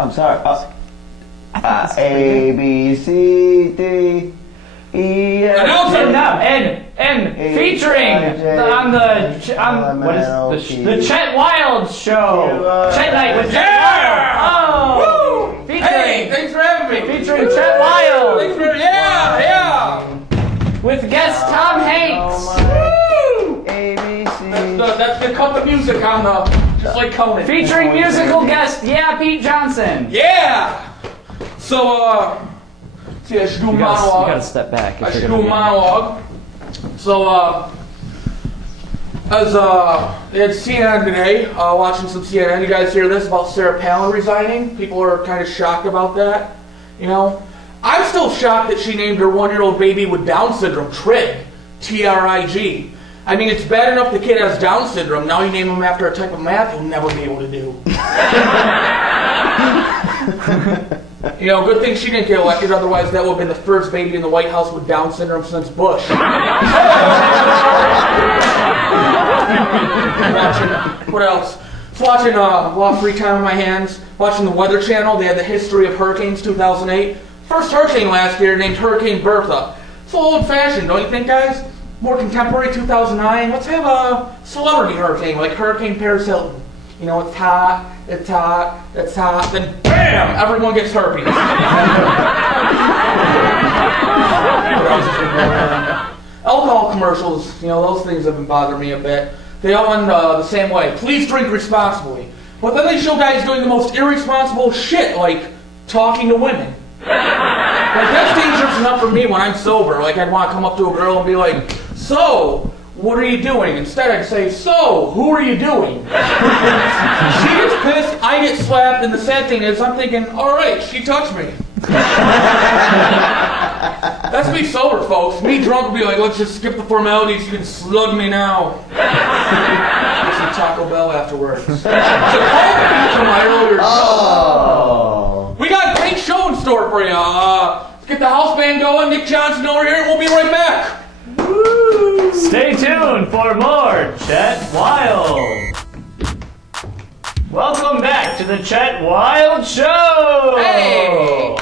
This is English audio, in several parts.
I'm sorry. A, B, C, D, E, F, and featuring on the Chet Wild show. Chet Night with Chet Wild. Oh, hey, thanks for having me. Featuring Chet Wild. Thanks for with guest Tom Hanks. Woo! A, B, C. That's the cut the music on the just like Conan. Featuring musical guest Pete Johnson. Yeah. So see, I should do a monologue. You gotta step back. I should do a monologue. So as it's CNN today, watching some CNN. You guys hear this about Sarah Palin resigning? People are kind of shocked about that. You know, I'm still shocked that she named her 1-year-old baby with Down syndrome Trig, T-R-I-G. I mean, it's bad enough the kid has Down syndrome. Now you name him after a type of math he'll never be able to do. You know, good thing she didn't get elected, otherwise that would have been the first baby in the White House with Down syndrome since Bush. What else? Just watching a lot of free time on my hands, watching the Weather Channel. They had the history of hurricanes 2008. First hurricane last year named Hurricane Bertha. It's a little old-fashioned, don't you think, guys? More contemporary, 2009. Let's have a celebrity hurricane, like Hurricane Paris Hilton. You know, it's hot, it's hot, it's hot, then BAM! Everyone gets herpes. Alcohol commercials, you know, those things have been bothering me a bit. They all end the same way. Please drink responsibly. But then they show guys doing the most irresponsible shit, like talking to women. Like, that's dangerous enough for me when I'm sober. Like, I'd want to come up to a girl and be like, so, what are you doing? Instead, I'd say, so, who are you doing? She gets pissed, I get slapped, and the sad thing is, I'm thinking, alright, she touched me. That's me sober, folks. Me drunk would be like, let's just skip the formalities, you can slug me now. Get some Taco Bell afterwards. So call back to my earlier show. We got a great show in store for you. Let's get the house band going, Nick Johnson over here, and we'll be right back. Woo. Stay tuned for more Chet Wild. Welcome back to the Chet Wild Show. Hey!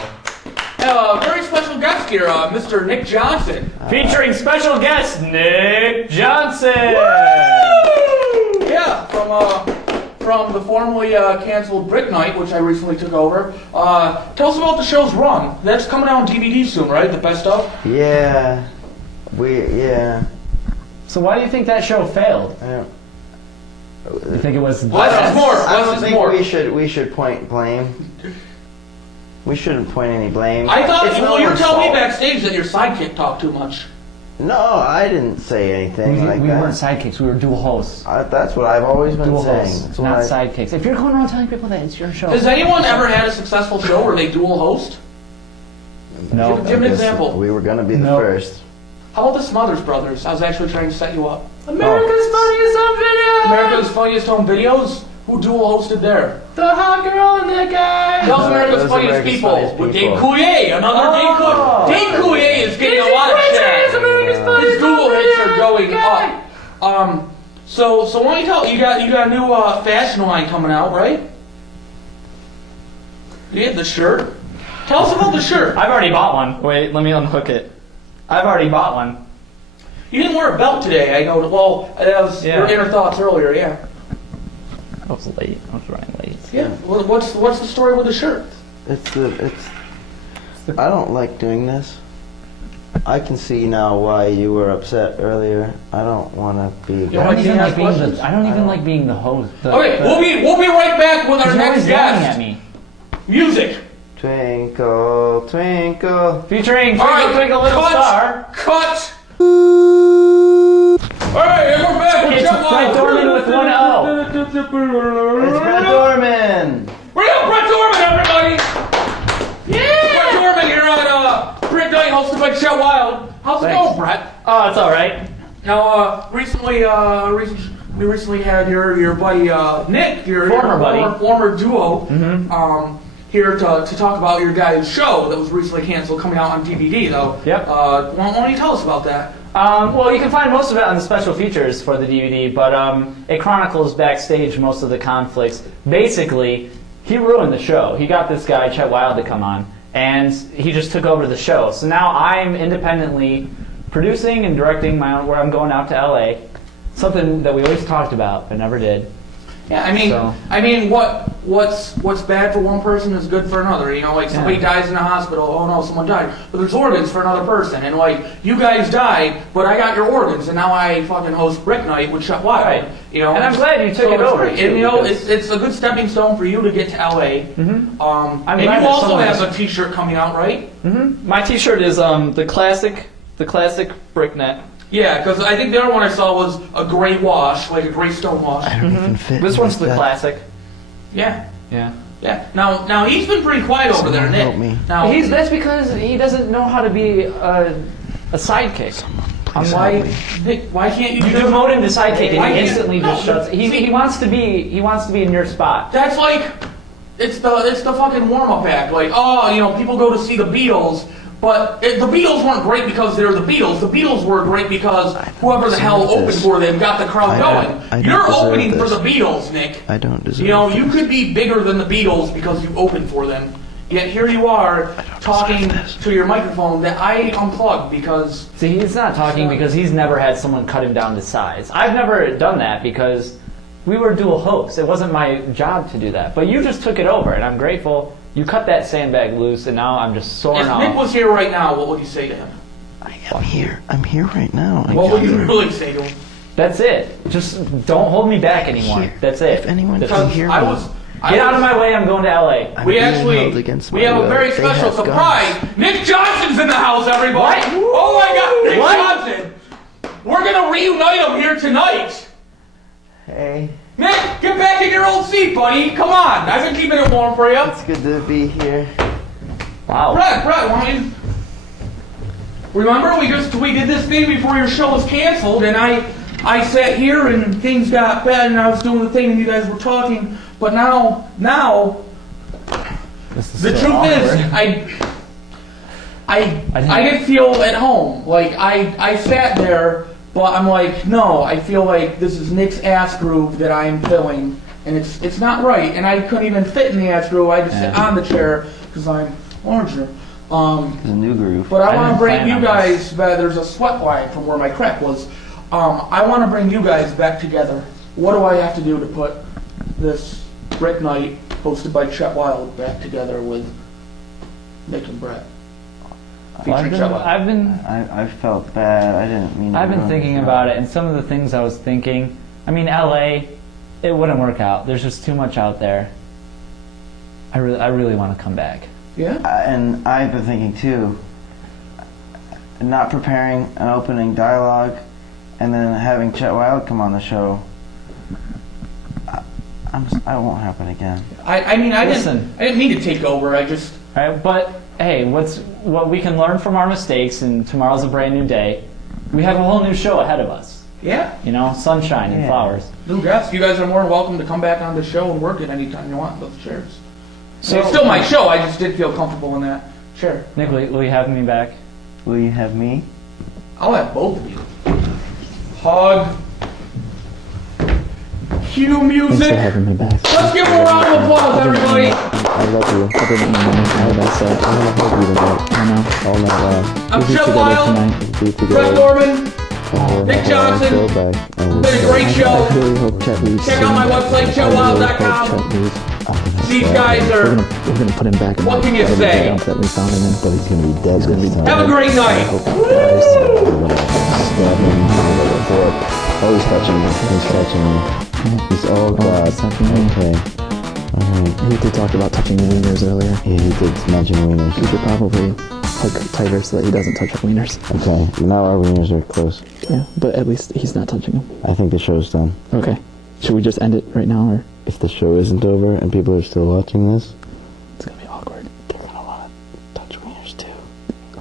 Very special guest here, Mr. Nick Johnson. Featuring special guest Nick Johnson. Woo! Yeah, from the formerly canceled BRICKNiTE, which I recently took over. Tell us about the show's run. That's coming out on DVD soon, right? The best of? Yeah. So why do you think that show failed? You think it was... Less is more. I don't think we should point blame. We shouldn't point any blame. I thought, it's well, you were telling me backstage that your sidekick talked too much. No, I didn't say anything like that. We weren't sidekicks, we were dual hosts. That's what I've always been dual saying. Hosts, not sidekicks. If you're going around telling people that it's your show... Has anyone ever had a successful show where they dual host? No. Give an example. We were going to be the first. How about the Smothers Brothers? I was actually trying to set you up. Funniest home videos! America's Funniest Home Videos? Who dual hosted there? The hot girl and the guy! That was America's Funniest People with Dave Coulier. Another Dave Coulier. Dave Coulier is getting a lot of shit. His Google hits are going up. So why don't you tell, you got a new fashion line coming out, right? You have the shirt? Tell us about the shirt. I've already bought one. Wait, let me unhook it. I've already bought one. You didn't wear a belt today, I know. Well, that was your inner thoughts earlier, yeah. I was late. I was running late. Yeah. What's the story with the shirt? I don't like doing this. I can see now why you were upset earlier. I don't want to be. I don't even like being the host. Okay, we'll be right back with our next guest. At me. Music. Twinkle, twinkle. Featuring Twinkle, Twinkle, Little Star. Cut. Alright, and we're back with It's Brett Dorman with one O. It's Brett Dorman. Bring up Brett Dorman, everybody! Yeah! Brett Dorman here on BRICKNiTE, hosted by Chet Wild. How's it going, Brett? Oh, it's alright. Now, we recently had your buddy Nick, your former duo, here to talk about your guys' show that was recently canceled, coming out on DVD, though. Yep. Why don't you tell us about that? Well, you can find most of it on the special features for the DVD, but it chronicles backstage most of the conflicts. Basically, he ruined the show. He got this guy, Chet Wild, to come on, and he just took over the show. So now I'm independently producing and directing my own, where I'm going out to LA. Something that we always talked about, but never did. Yeah, I mean, what's bad for one person is good for another. You know, like somebody dies in the hospital. Oh no, someone died, but there's organs for another person. And like you guys died, but I got your organs, and now I fucking host BRICKNite with Chet Wild. Right. You know, and I'm glad you took it over. And you know, it's a good stepping stone for you to get to LA. Mm-hmm. And you also have a T-shirt coming out, right? Mm-hmm. My T-shirt is the classic Bricknet. Yeah, because I think the other one I saw was a gray wash, like a gray stone wash. I don't even fit. This one's the classic. Yeah. Yeah. Yeah. Now he's been pretty quiet over there, Nick. Help me. Now That's because he doesn't know how to be a sidekick. Why can't you You demote him to sidekick and he instantly just shuts. See, He wants to be in your spot. That's like it's the fucking warm-up act. Like, oh, you know, people go to see the Beatles. But the Beatles weren't great because they're the Beatles. The Beatles were great because whoever the hell opened for them got the crowd going. You're opening for the Beatles, Nick. I don't deserve You know, you could be bigger than the Beatles because you opened for them. Yet here you are talking to your microphone that I unplugged because... See, he's not talking because he's never had someone cut him down to size. I've never done that because we were dual hosts. It wasn't my job to do that. But you just took it over, and I'm grateful. You cut that sandbag loose, and now I'm just soaring off. If Nick was here right now, what would you say to him? I am here. I'm here right now. What would you really say to him? That's it. Just don't hold me back anymore. That's it. If anyone can hear me, get out of my way. I'm going to LA. We have a very special surprise. Nick Johnson's in the house, everybody. What? Oh my God, Nick What? Johnson. We're gonna reunite him here tonight. Hey, Nick, get back in your old seat, buddy. Come on. I've been keeping it warm for you. it's good to be here. Wow. Brett, why don't you... Remember, we did this thing before your show was canceled, and I sat here and things got bad, and I was doing the thing, and you guys were talking. But now, the truth is, I didn't feel at home. Like I sat there. But I'm like, no, I feel like this is Nick's ass groove that I'm filling, and it's not right, and I couldn't even fit in the ass groove. I just sit on the chair because I'm larger. It's a new groove. But I want to bring you guys back. There's a sweat line from where my crack was. I want to bring you guys back together. What do I have to do to put this BRICKNite, hosted by Chet Wild, back together with Nick and Brett? Well, I felt bad. I didn't mean to. I've been thinking about it, and some of the things I was thinking. I mean, LA, it wouldn't work out. There's just too much out there. I really want to come back. Yeah. And I've been thinking too. Not preparing an opening dialogue, and then having Chet Wild come on the show. I won't happen again. I didn't mean to take over. I just. All right, but. Hey, what we can learn from our mistakes, and tomorrow's a brand new day. We have a whole new show ahead of us. Yeah. You know, sunshine and flowers. New guests. You guys are more than welcome to come back on the show and work it anytime you want with the chairs. So it's still my show. I just did feel comfortable in that chair. Nick, will you have me back? Will you have me? I'll have both of you. Hug. Cue music. Thanks for having me back. Let's give a round of applause, everybody. I love you. I didn't know how that said. I'm gonna hold you tonight. I know. All night long. I'm We'll be Chet together Wild, tonight. We'll be Brett together. Norman, Nick Johnson. It's been a great show. I really hope Chet leaves. Check out my website, chetwild.com. These guys are. We're gonna put him back in What can you the say? dump that we found him in. But he's gonna be dead. He's gonna be dead. Have a great night. Oh, he's touching me. He's touching me. He's God. Okay. Alright. He did talk about touching the wieners earlier. Yeah, he did mention wieners. We could probably hug tighter so that he doesn't touch our wieners. Okay. Now our wieners are close. Yeah, but at least he's not touching them. I think the show's done. Okay. Should we just end it right now, or? If the show isn't over and people are still watching this, it's gonna be awkward. They're gonna want to touch wieners too.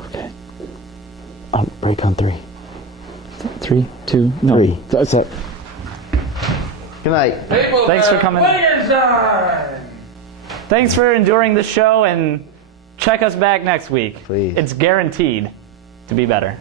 Okay. Break on 3. 3, 2, no. 3. That's it. Good night. Thanks for coming. Time. Thanks for enduring the show, and check us back next week. Please. It's guaranteed to be better.